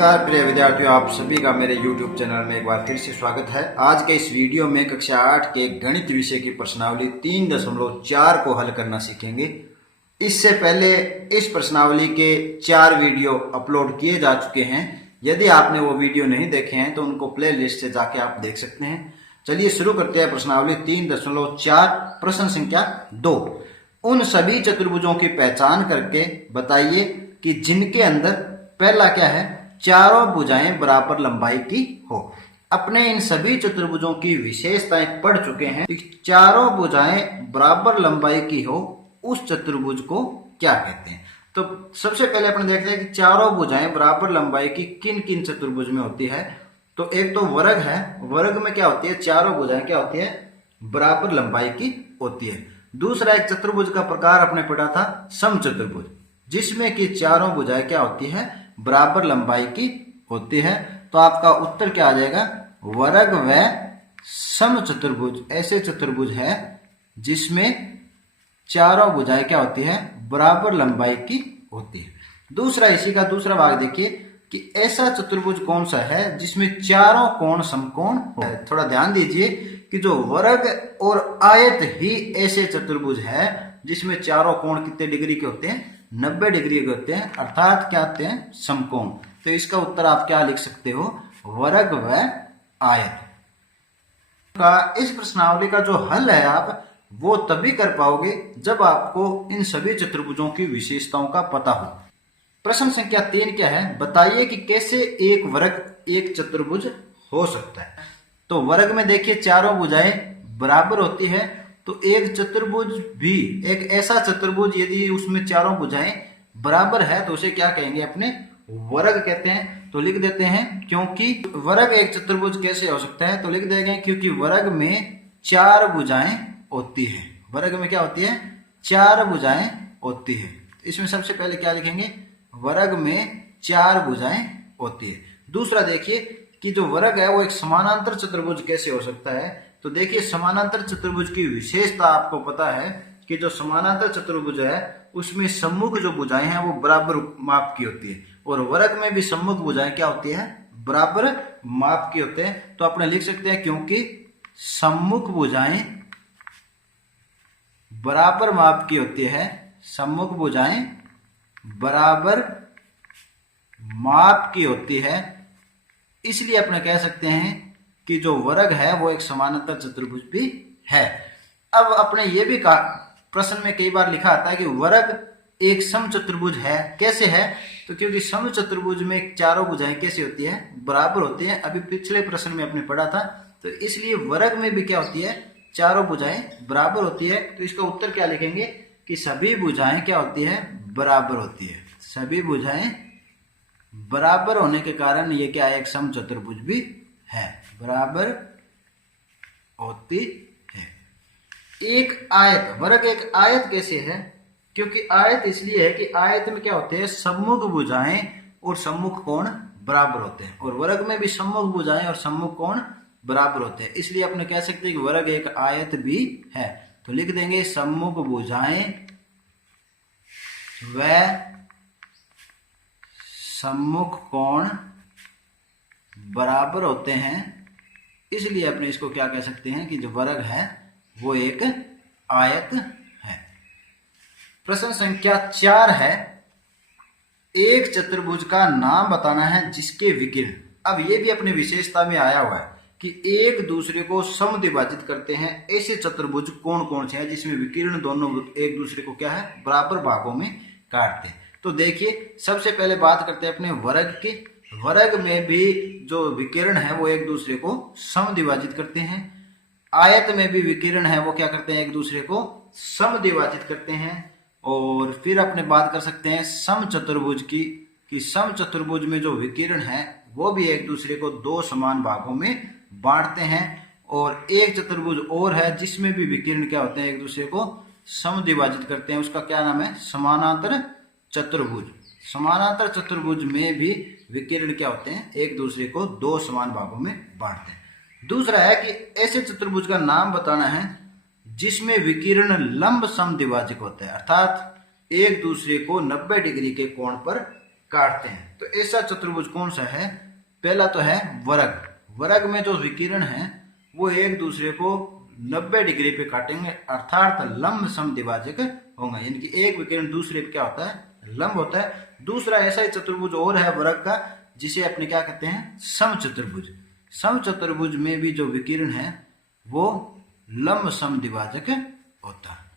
नमस्कार प्रिय विद्यार्थियों, आप सभी का मेरे YouTube चैनल में एक बार फिर से स्वागत है। आज के इस वीडियो में कक्षा 8 के गणित विषय की प्रश्नावली 3.4 को हल करना सीखेंगे। इससे पहले इस प्रश्नावली के 4 वीडियो अपलोड किए जा चुके हैं। यदि आपने वो वीडियो नहीं देखे हैं तो उनको प्ले लिस्ट से जाके आप देख सकते हैं। चलिए शुरू करते हैं प्रश्नावली 3.4। प्रश्न संख्या 2, उन सभी चतुर्भुजों की पहचान करके बताइए कि जिनके अंदर पहला क्या है, चारों भुजाएं बराबर लंबाई की हो। अपने इन सभी चतुर्भुजों की विशेषताएं पढ़ चुके हैं। चारों भुजाएं बराबर लंबाई की हो उस चतुर्भुज को क्या कहते हैं। तो सबसे पहले अपन देखते हैं कि चारों भुजाएं बराबर लंबाई की किन किन चतुर्भुज में होती है। तो एक तो वर्ग है, वर्ग में क्या होती है, चारों भुजाएं क्या होती है, बराबर लंबाई की होती है। दूसरा एक चतुर्भुज का प्रकार अपने पढ़ा था समचतुर्भुज, जिसमें कि चारों भुजाएं क्या होती है, बराबर लंबाई की होती है। तो आपका उत्तर क्या आ जाएगा, वर्ग व समचतुर्भुज ऐसे चतुर्भुज है जिसमें चारों भुजाएं क्या होती है, बराबर लंबाई की होती है। दूसरा, इसी का दूसरा भाग देखिए कि ऐसा चतुर्भुज कौन सा है जिसमें चारों कोण समकोण हो। थोड़ा ध्यान दीजिए कि जो वर्ग और आयत ही ऐसे चतुर्भुज है जिसमें चारों कोण कितने डिग्री के होते हैं, 90 डिग्री के होते हैं, अर्थात क्या होते हैं, समकोण। तो इसका उत्तर आप क्या लिख सकते हो, वर्ग व आयत का। इस प्रश्नावली का जो हल है आप वो तभी कर पाओगे जब आपको इन सभी चतुर्भुजों की विशेषताओं का पता हो। प्रश्न संख्या 3 क्या है, बताइए कि कैसे एक वर्ग एक चतुर्भुज हो सकता है। तो वर्ग में देखिए चारों भुजाएं बराबर होती है, तो एक चतुर्भुज भी, एक ऐसा चतुर्भुज यदि उसमें चारों भुजाएं बराबर है तो उसे क्या कहेंगे, अपने वर्ग कहते हैं। तो लिख देते हैं, क्योंकि वर्ग एक चतुर्भुज कैसे हो सकता है, तो लिख देंगे क्योंकि वर्ग में 4 भुजाएं होती है। वर्ग में क्या होती है, 4 भुजाएं होती है। इसमें सबसे पहले क्या लिखेंगे, वर्ग में 4 भुजाएं होती है। दूसरा देखिए कि जो वर्ग है वो एक समानांतर चतुर्भुज कैसे हो सकता है। तो देखिए समानांतर चतुर्भुज की विशेषता आपको पता है कि जो समानांतर चतुर्भुज है उसमें सम्मुख जो भुजाएं हैं वो बराबर माप की होती है, और वर्ग में भी सम्मुख भुजाएं क्या होती है, बराबर माप की होते हैं। तो अपने लिख सकते हैं क्योंकि सम्मुख भुजाएं बराबर माप की होती है, सम्मुख भुजाएं बराबर माप की होती है, इसलिए अपने कह सकते हैं कि जो वर्ग है वो एक समानांतर चतुर्भुज भी है। अब अपने ये भी कहा, प्रश्न में कई बार लिखा आता है कि वर्ग एक समचतुर्भुज है, कैसे है, तो क्योंकि समचतुर्भुज में चारों भुजाएं कैसे होती है, बराबर होती है। अभी पिछले प्रश्न में अपने पढ़ा था, तो इसलिए वर्ग में भी क्या होती है, चारों भुजाएं बराबर होती है। तो इसका उत्तर क्या लिखेंगे कि सभी भुजाएं क्या होती है, बराबर होती है। सभी भुजाएं बराबर होने के कारण ये क्या है, एक समचतुर्भुज भी है, बराबर होती है। एक आयत, वर्ग एक आयत कैसे है, क्योंकि आयत इसलिए है कि आयत में क्या होते हैं, सम्मुख भुजाएं और सम्मुख कोण बराबर होते हैं, और वर्ग में भी सम्मुख भुजाएं और सम्मुख कोण बराबर होते हैं। इसलिए अपने कह सकते हैं कि वर्ग एक आयत भी है। तो लिख देंगे सम्मुख भुजाएं व सम्मुख कोण बराबर होते हैं, इसलिए अपने इसको क्या कह सकते हैं कि जो वर्ग है वो एक आयत है। प्रश्न संख्या 4 है, एक चतुर्भुज का नाम बताना है जिसके विकिरण, अब ये भी अपनी विशेषता में आया हुआ है कि एक दूसरे को समद्विभाजित करते हैं। ऐसे चतुर्भुज कौन कौन से हैं जिसमें विकिरण दोनों एक दूसरे को क्या है, बराबर भागों में काटते हैं। तो देखिए सबसे पहले बात करते हैं अपने वर्ग की। वर्ग में भी जो विकिरण है वो एक दूसरे को समद्विभाजित करते हैं। आयत में भी विकिरण है वो क्या करते हैं, एक दूसरे को समद्विभाजित करते हैं। और फिर अपने बात कर सकते हैं समचतुर्भुज की, कि समचतुर्भुज में जो विकिरण है वो भी एक दूसरे को 2 समान भागों में बांटते हैं। और एक चतुर्भुज और है जिसमें भी विकिरण क्या होते हैं, एक दूसरे को समद्विभाजित करते हैं, उसका क्या नाम है, समानांतर चतुर्भुज। समानांतर चतुर्भुज में भी विकिरण क्या होते हैं, एक दूसरे को 2 समान भागों में बांटते हैं। दूसरा है कि ऐसे चतुर्भुज का नाम बताना है जिसमें विकिरण लंब समद्विभाजक होता है, अर्थात एक दूसरे को 90 डिग्री के कोण पर काटते हैं। तो ऐसा चतुर्भुज कौन सा है? पहला तो है वर्ग। वर्ग में जो विकिरण है वो एक दूसरे को 90 डिग्री पे काटेंगे, अर्थात लंब समद्विभाजक होंगे। यानी कि एक विकिरण दूसरे पे क्या होता है? लंब होता है। दूसरा ऐसा ही चतुर्भुज और है वर्ग का, जिसे अपने क्या कहते हैं? समचतुर्भुज। समचतुर्भुज में भी जो विकिरण है वो लंब समद्विभाजक होता है।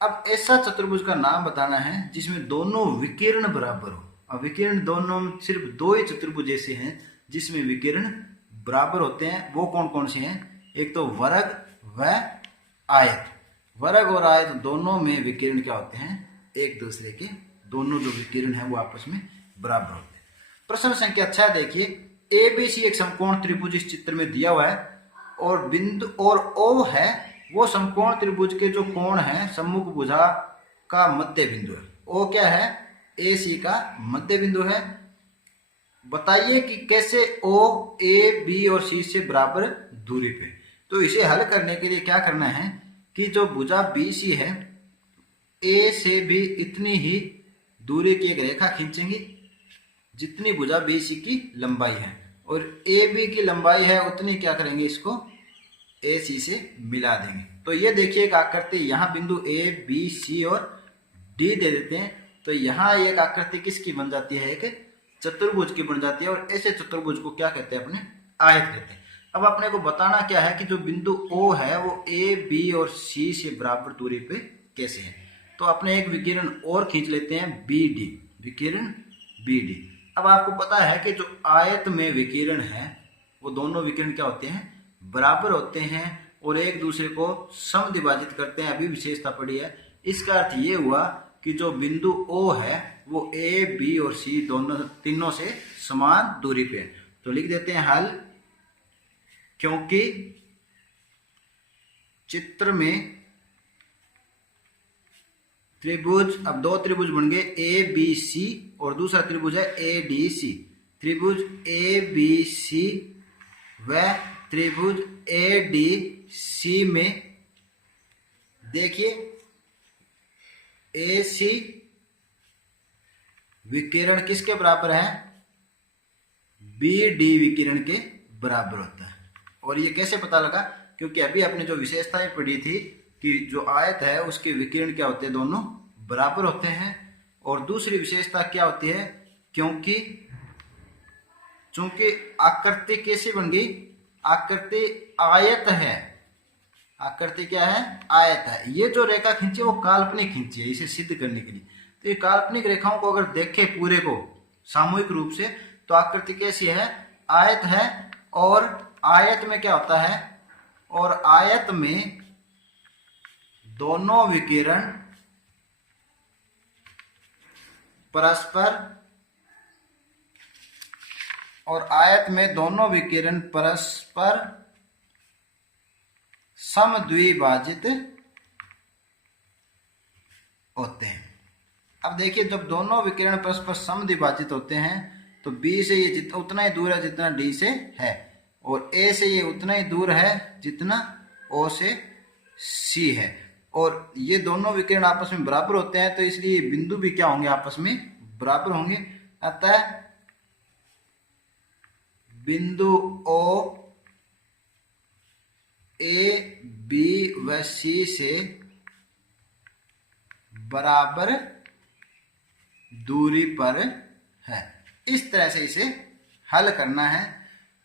अब ऐसा चतुर्भुज का नाम बताना है जिसमें दोनों विकिरण बराबर हो। अब विकिरण दोनों में सिर्फ दो ही चतुर्भुज ऐसे हैं जिसमें विकिरण बराबर होते हैं। वो कौन कौन से हैं? एक तो वर्ग व आयत। वर्ग और आयत दोनों में विकिरण क्या होते हैं? एक दूसरे के, दोनों जो विकिरण है वो आपस में बराबर होते हैं। प्रश्न संख्या 6 देखिए, एबीसी एक समकोण त्रिभुज इस चित्र में दिया हुआ है और बिंदु और ओ है वो समकोण त्रिभुज के जो कोण है सम्मुख भुजा का मध्य बिंदु है। ओ क्या है? ए सी का मध्य बिंदु है। बताइए कि कैसे ओ ए बी और सी से बराबर दूरी पे। तो इसे हल करने के लिए क्या करना है कि जो भुजा बी सी है ए से भी इतनी ही दूरी की एक रेखा खींचेंगे जितनी भुजा बी सी की लंबाई है, और ए बी की लंबाई है उतनी क्या करेंगे? इसको ए सी से मिला देंगे। तो ये देखिए एक आकृति, यहाँ बिंदु ए बी सी और डी दे देते हैं। तो यहाँ एक आकृति किसकी बन जाती है? एक चतुर्भुज की बन जाती है, और ऐसे चतुर्भुज को क्या कहते हैं? अपने आयत कहते हैं। अब अपने को बताना क्या है कि जो बिंदु ओ है वो ए बी और सी से बराबर दूरी पे कैसे है। तो अपने एक विकिरण और खींच लेते हैं, बी डी, विकिरण बी डी। अब आपको पता है कि जो आयत में विकिरण है वो दोनों विकिरण क्या होते हैं? बराबर होते हैं और एक दूसरे को समद्विभाजित करते हैं। अभी विशेषता पड़ी है। इसका अर्थ ये हुआ कि जो बिंदु ओ है वो ए बी और सी दोनों तीनों से समान दूरी पे है। तो लिख देते हैं हल, क्योंकि चित्र में त्रिभुज, अब दो त्रिभुज बन गए ए बी सी और दूसरा त्रिभुज है ए डी सी। त्रिभुज ए बी सी व त्रिभुज ए डी सी में देखिए ए सी विकिरण किसके बराबर है? बी डी विकिरण के बराबर होता है। और ये कैसे पता लगा? क्योंकि अभी आपने जो विशेषताएं पढ़ी थी कि जो आयत है उसके विकिरण क्या होते हैं? दोनों बराबर होते हैं। और दूसरी विशेषता क्या होती है? चूंकि आकृति कैसी बन गई? आकृति आयत है। आकृति क्या है? आयत है। ये जो रेखा खींची वो काल्पनिक खींची है इसे सिद्ध करने के लिए। तो ये काल्पनिक रेखाओं को अगर देखें पूरे को सामूहिक रूप से तो आकृति कैसी है? आयत है। और आयत में क्या होता है? और आयत में दोनों विकिरण परस्पर, और आयत में दोनों विकिरण परस्पर समद्विभाजित होते हैं। अब देखिए जब दोनों विकिरण परस्पर समद्विभाजित होते हैं तो बी से ये उतना ही दूर है जितना डी से है, और ए से ये उतना ही दूर है जितना ओ से सी है। और ये दोनों विकिरण आपस में बराबर होते हैं तो इसलिए बिंदु भी क्या होंगे? आपस में बराबर होंगे। अतः बिंदु ओ ए बी व सी से बराबर दूरी पर है। इस तरह से इसे हल करना है।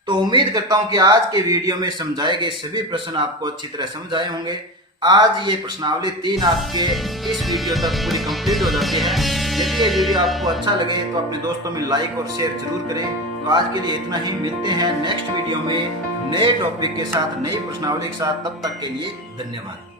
तो उम्मीद करता हूं कि आज के वीडियो में समझाए गए सभी प्रश्न आपको अच्छी तरह समझ आए होंगे। आज ये प्रश्नावली 3 आपके इस वीडियो तक पूरी कंप्लीट हो जाती है। यदि ये वीडियो आपको अच्छा लगे तो अपने दोस्तों में लाइक और शेयर जरूर करें। तो आज के लिए इतना ही, मिलते हैं नेक्स्ट वीडियो में नए टॉपिक के साथ, नई प्रश्नावली के साथ। तब तक के लिए धन्यवाद।